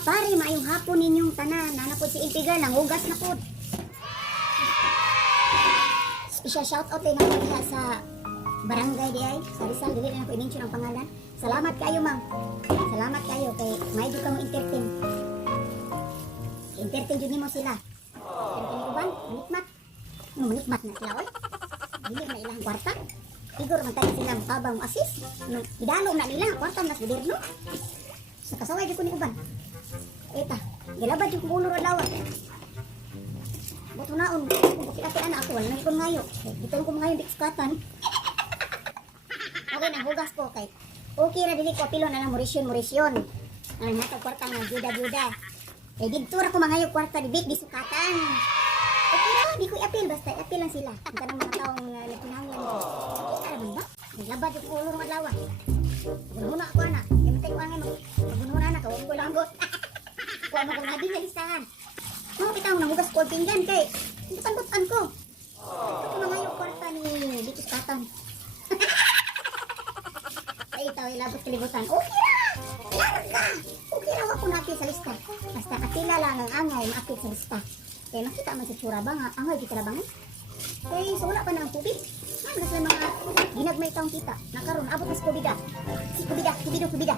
mga pare, maayong hapon ninyong tanan. Nanapod si Impigan, nanghugas na pod. Special shoutout din ako diha sa barangay di ay, sa Rizal, dili na ko i-mention ang pangalan. Salamat kayo, ma'am. Salamat kayo kay may do ka mo entertain. Entertain jud nimo sila. Pero kini uban, manikmat. No, manikmat na sila oy. Dili na ilang kwarta. Siguro man tayo sila tabang mo assist. No, idalo na nila kwarta nas gobyerno. Sa kasaway jud ko ni uban. Eta, gilabad jud ko ulo ra lawat. Buto naon, kung bakit anak ako, wala nang ikon ngayo. Dito ko ngayon di iskatan. Okay, nanghugas ko kay. Okay ra dili ko apilo na lang morisyon. Ang hatag kwarta nga juda. Kay dito ra ko mangayo kwarta di big disukatan. Okay ra, di ko i-apil basta i-apil lang sila. Ang kanang mga taong nagkinahanglan ko. Okay ra man ba? Naglabad yung ulo ng adlaw. Gunhuna ako ana. Kay matay ko angay mo. Gunhuna na kawag ko langgot. Kuha mo kong nabi nga listahan. Mga pitang nanghugas ko pinggan kay butan-butan ko. Ito ko mangayo kwarta ni Dikis Katan. Ay, ito ilabot kalibutan. Okay ra! Larga! Okay ra ako nakit sa lista. Basta atila lang ang angay maakit sa lista. Kaya makita man sa tsura ba nga, angay di kalabangan. Kaya so wala pa na ang tubig. Ano kasi mga ginagmay taong kita. Nakaroon, abot na sa kubida. Si kubida.